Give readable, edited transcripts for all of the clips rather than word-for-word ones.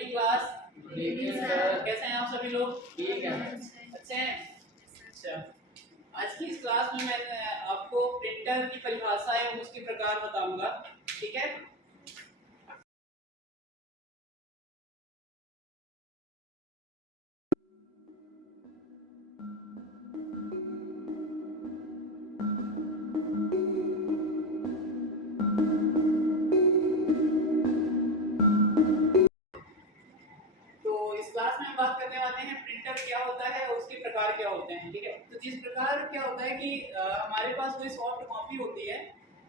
Evening class. कैसे हैं आप सभी लोग? ठीक है। अच्छे हैं। अच्छा, आज की इस क्लास में मैं आपको प्रिंटर की परिभाषा एवं उसके प्रकार बताऊंगा। ठीक है। तो इस क्लास में हम बात करने वाले हैं प्रिंटर क्या होता है और उसके प्रकार क्या होते हैं। ठीक है। तो जिस प्रकार क्या होता है कि हमारे पास कोई सॉफ्ट कॉपी होती है।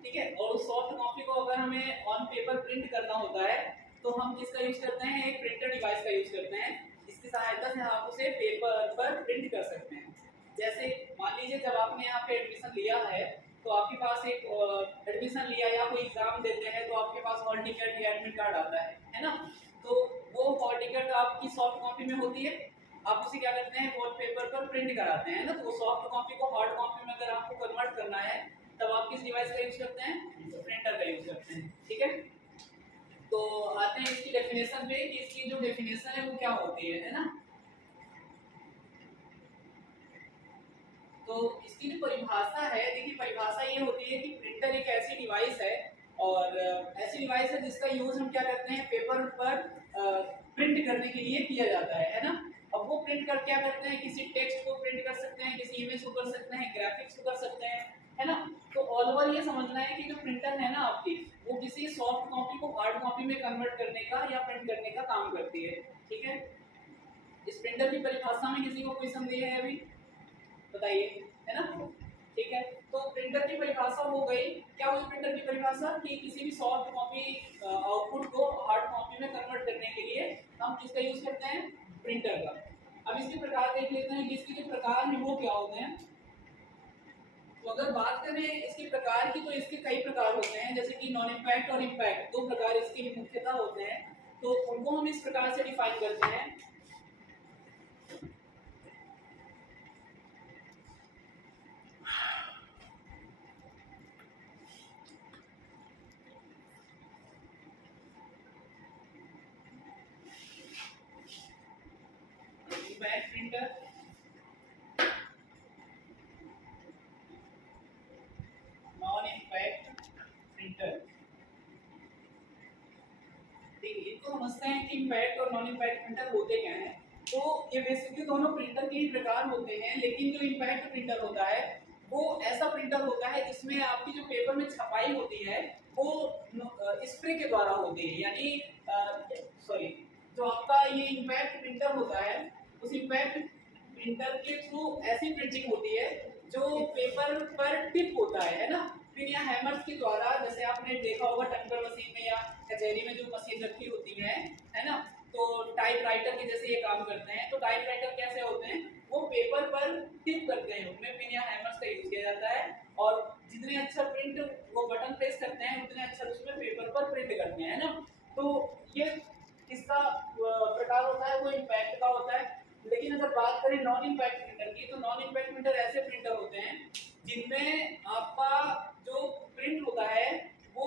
ठीक है। और उस सॉफ्ट कॉपी को अगर हमें ऑन पेपर प्रिंट करना होता है तो हम किसका यूज करते हैं? एक प्रिंटर डिवाइस का यूज करते हैं। इसकी सहायता से आप उसे पेपर पर प्रिंट कर सकते हैं। जैसे मान लीजिए जब आपने यहाँ पे एडमिशन लिया है तो आपके पास एक एडमिशन लिया या कोई एग्जाम देते हैं तो आपके पास हॉल टिकट या एडमिट कार्ड आता है ना। तो वो हॉल टिकट आपकी सॉफ्ट कॉपी में होती है। आप उसे क्या करते हैं? वॉल पेपर पर प्रिंट कराते हैं ना। तो वो सॉफ्ट कॉपी को हार्ड कॉपी में अगर आपको कन्वर्ट करना है तब आप किस डिवाइस का यूज करते हैं? तो प्रिंटर का यूज करते हैं। ठीक है। तो आते हैं इसकी डेफिनेशन पे कि इसकी जो डेफिनेशन है वो क्या होती है ना। तो इसकी जो परिभाषा है, देखिए परिभाषा ये होती है कि प्रिंटर एक ऐसी डिवाइस है और ऐसी डिवाइस है जिसका यूज हम क्या करते हैं? पेपर पर प्रिंट करने के लिए किया जाता है ना। अब वो प्रिंट कर क्या करते हैं? किसी टेक्स्ट को प्रिंट कर सकते हैं, किसी इमेज को कर सकते हैं, ग्राफिक्स को कर सकते हैं, है ना। तो ऑल ओवर ये समझना है कि जो प्रिंटर है ना आपकी, वो किसी सॉफ्ट कॉपी को हार्ड कॉपी में कन्वर्ट करने का या प्रिंट करने का काम करती है। ठीक है। इस प्रिंटर की परिभाषा में किसी को कोई संदेह है अभी? बताइए, है ना। ठीक है। तो प्रिंटर की परिभाषा हो गई। क्या हुई प्रिंटर की परिभाषा? कि किसी भी सॉफ्ट कॉपी आउटपुट को हार्ड कॉपी में कन्वर्ट करने के लिए हम किसका यूज करते हैं? प्रिंटर का। अब इसके प्रकार देख लेते हैं कि इसके जो प्रकार हैं वो क्या होते हैं। तो अगर बात करें इसके प्रकार की तो इसके कई प्रकार होते हैं, जैसे कि नॉन इम्पैक्ट और इम्पैक्ट, दो प्रकार इसके मुख्यतः होते हैं। तो उनको हम इस प्रकार से डिफाइन करते हैं। Impact printer, non impact printer. देखिए इनको समझते हैं कि इम्पैक्ट और नॉन इम्पैक्ट प्रिंटर होते क्या हैं। तो ये बेसिकली दोनों प्रिंटर के ही प्रकार होते हैं, लेकिन जो इम्पैक्ट प्रिंटर होता है वो ऐसा प्रिंटर होता है जिसमें आपकी जो पेपर में छपाई होती है वो स्प्रे के द्वारा होती है। यानी सॉरी, जो आपका ये इम्पैक्ट प्रिंटर होता है उस इम्पैक्ट प्रिंटर के थ्रू ऐसी प्रिंटिंग होती है जो पेपर पर टिप होता है ना। फिर यहाँ हैमर्स के द्वारा, जैसे आपने देखा होगा टंकर मशीन में या कचहरी में जो मशीन रखी होती है ना। तो टाइपराइटर के जैसे ये काम करते हैं। तो टाइपराइटर कैसे होते हैं? वो पेपर पर टिप करते हैं, उनमें पिन या हैमर्स का यूज किया जाता है और जितने अच्छा प्रिंट वो बटन प्रेस करते हैं उतने अच्छा उसमें पेपर पर प्रिंट करते हैं ना। तो ये किसका प्रकार होता है? वो इम्पैक्ट का होता है। लेकिन अगर बात करें नॉन इम्पैक्ट प्रिंटर की, तो नॉन इम्पैक्ट प्रिंटर ऐसे प्रिंटर होते हैं जिनमें आपका जो प्रिंट होता है वो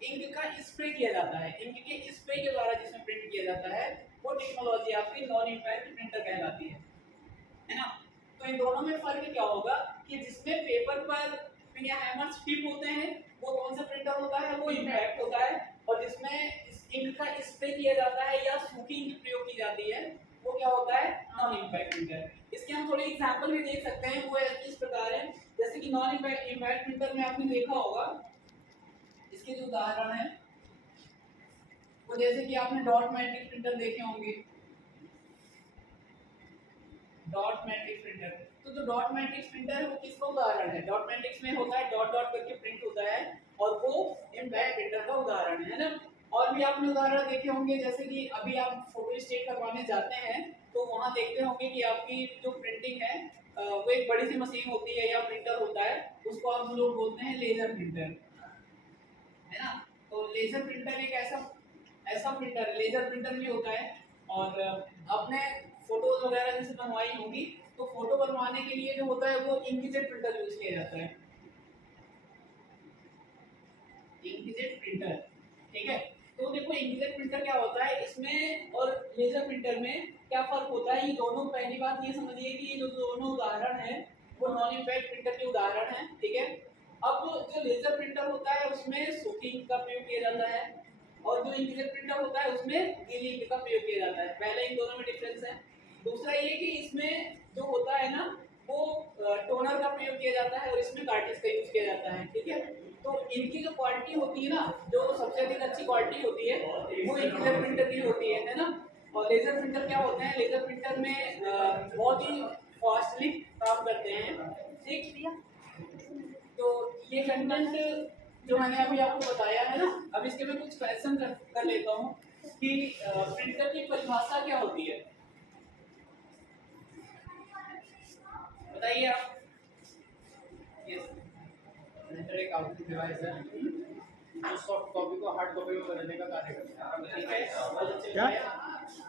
इंक का स्प्रे किया जाता है। इंक के स्प्रे के द्वारा जिसमें प्रिंट किया जाता है वो टेक्नोलॉजी आपकी नॉन इम्पैक्ट प्रिंटर कहलाती है ना। तो इन दोनों में फर्क क्या होगा कि जिसमें पेपर पर पिन या हैमर्स टिप होते हैं वो कौन सा प्रिंटर होता है? वो इम्पैक्ट होता है। और जिसमें इंक का स्प्रे किया जाता है या सूखी इंक प्रयोग की जाती है वो क्या होता है? Non impact printer. इसके हम थोड़े एग्जांपल भी देख सकते हैं। वो इस प्रकार है, जैसे कि नॉन इम्पैक्ट प्रिंटर में आपने देखा होगा, इसके जो उदाहरण है वो जैसे कि आपने डॉट मैट्रिक प्रिंटर देखे होंगे। डॉट मैट्रिक्स प्रिंटर, तो जो डॉट मैट्रिक्स प्रिंटर है वो किसका उदाहरण है? डॉट मैट्रिक्स में होता है डॉट डॉट करके प्रिंट होता है और वो इम्पैक्ट प्रिंटर का उदाहरण है ना। और भी आपने उदाहरण देखे होंगे, जैसे कि अभी आप फोटो स्टेट करवाने जाते हैं तो वहां देखते होंगे कि आपकी जो प्रिंटिंग है वो एक बड़ी सी मशीन होती है या प्रिंटर होता है, उसको आप लोग बोलते हैं लेजर प्रिंटर, है ना। तो लेजर प्रिंटर एक ऐसा ऐसा प्रिंटर, लेजर प्रिंटर भी होता है। और आपने फोटोज वगैरह जैसे बनवाई होंगी तो फोटो बनवाने के लिए जो होता है वो इंकजेट प्रिंटर यूज किया जाता है। इंकजेट प्रिंटर, ठीक है। तो देखो इंकजेट प्रिंटर क्या होता है, इसमें और लेजर प्रिंटर में क्या फर्क होता है, ये दोनों, पहली बात ये समझिए कि ये जो दोनों उदाहरण हैं वो नॉन इम्पैक्ट प्रिंटर के उदाहरण हैं, ठीक है। अब जो लेजर प्रिंटर होता है उसमें सोकिंग का प्रयोग किया जाता है, और जो इंकजेट प्रिंटर होता है उसमें गीली इंक का प्रयोग किया जाता है। पहले इन दोनों में डिफरेंस है। दूसरा ये कि इसमें जो होता है ना वो टोनर का प्रयोग किया जाता है और इसमें कार्ट्रिज का यूज किया जाता है, ठीक है। तो इनकी जो क्वालिटी होती है ना, जो सबसे अधिक अच्छी क्वालिटी होती है वो इंकजेट प्रिंटर की होती है ना। और लेजर प्रिंटर क्या होते हैं, लेजर प्रिंटर में बहुत ही फास्टली काम करते हैं, ठीक। तो ये कंटेंट जो मैंने अभी आपको बताया है ना, अब इसके मैं कुछ क्वेश्चन कर लेता हूँ कि प्रिंटर की परिभाषा क्या होती है, बताइए आप। यस, प्रिंटर एक आउटपुट डिवाइस है जो सॉफ्ट कॉपी को हार्ड कॉपी में बदलने का कार्य करता है। ठीक है, बहुत अच्छे क्या? बताया।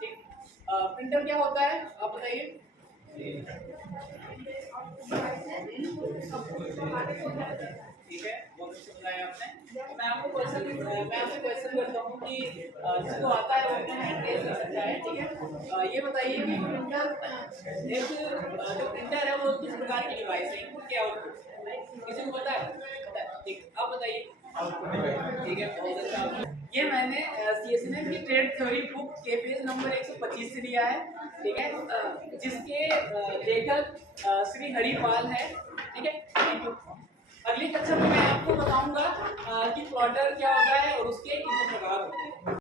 ठीक, प्रिंटर क्या होता है आप बताइए। ठीक है, बहुत अच्छा बताया आपने। मैं आपसे क्वेश्चन करता हूँ कि जिसको आता है वो अपना हैंड रेज कर सकता है, ठीक है। ये बताइए कि जो प्रिंटर है वो किस प्रकार की डिवाइस है, इनपुट क्या आउटपुट, किसी को पता है? ठीक, आप बताइए। ठीक है, बहुत अच्छा। ये मैंने CSNM की ट्रेड थ्योरी बुक के पेज नंबर 125 से लिया है, ठीक है, जिसके लेखक श्री हरिपाल है, ठीक है। Thank you. अगली कक्षा में मैं आपको बताऊंगा कि प्लॉटर क्या होता है और उसके कितने प्रकार होते हैं।